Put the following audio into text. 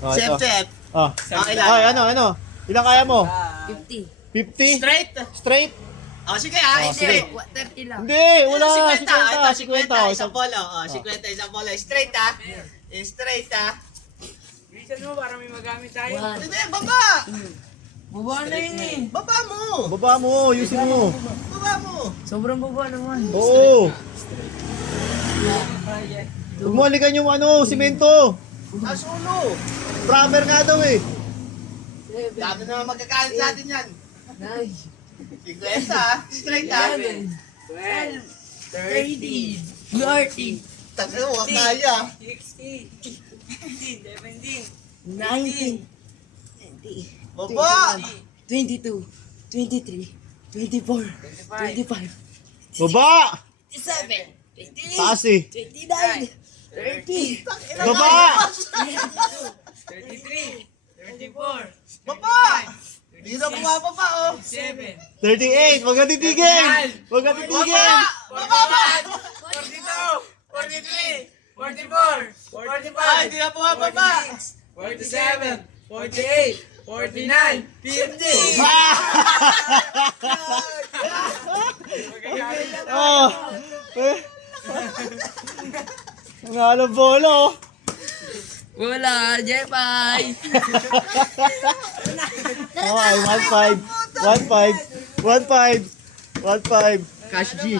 Oh, Chef, ito. chef. Oh. Okay lang. Ay, ano? Ilang kaya mo? 50. 50? Straight. Straight? Oh, sige ah, Oh, straight. sige. 30 lang. Hindi, wala. 50. 50. Ito, 50. 50. Isang polo. Oh, 50, isang polo. Straight ah. Straight ah. Bilisan mo para may magamit tayo. Hindi, baba. Baba na yun eh. Baba mo. Baba mo, yusin mo. Baba mo. Sobrang baba naman. Oo. Huwag mo halikan yung simento. Asulo. Rubber nga daw eh. Dami naman magkakalit sa atin yan. 50 ah. Straight ah. 12, 30. 30. Tagal mo, kaya. 16, 17, 19. Baba. 22. 23. 24. 25. Baba! 27. 28. Taas eh. 29. 30. Baba! 33, 34, Baba. Hindi na bumababa oh. 7, 38! Huwag ka titigil! Huwag ka titigil! Baba. 42, 43, 44, 45, Ay, hindi na bumababa. 47, 48, 49, 50. Oh! Eh. Ang alam bolo oh. Wala, Jepay. Okay, 1-5. 1-5. 1-5. 1-5. Cash G.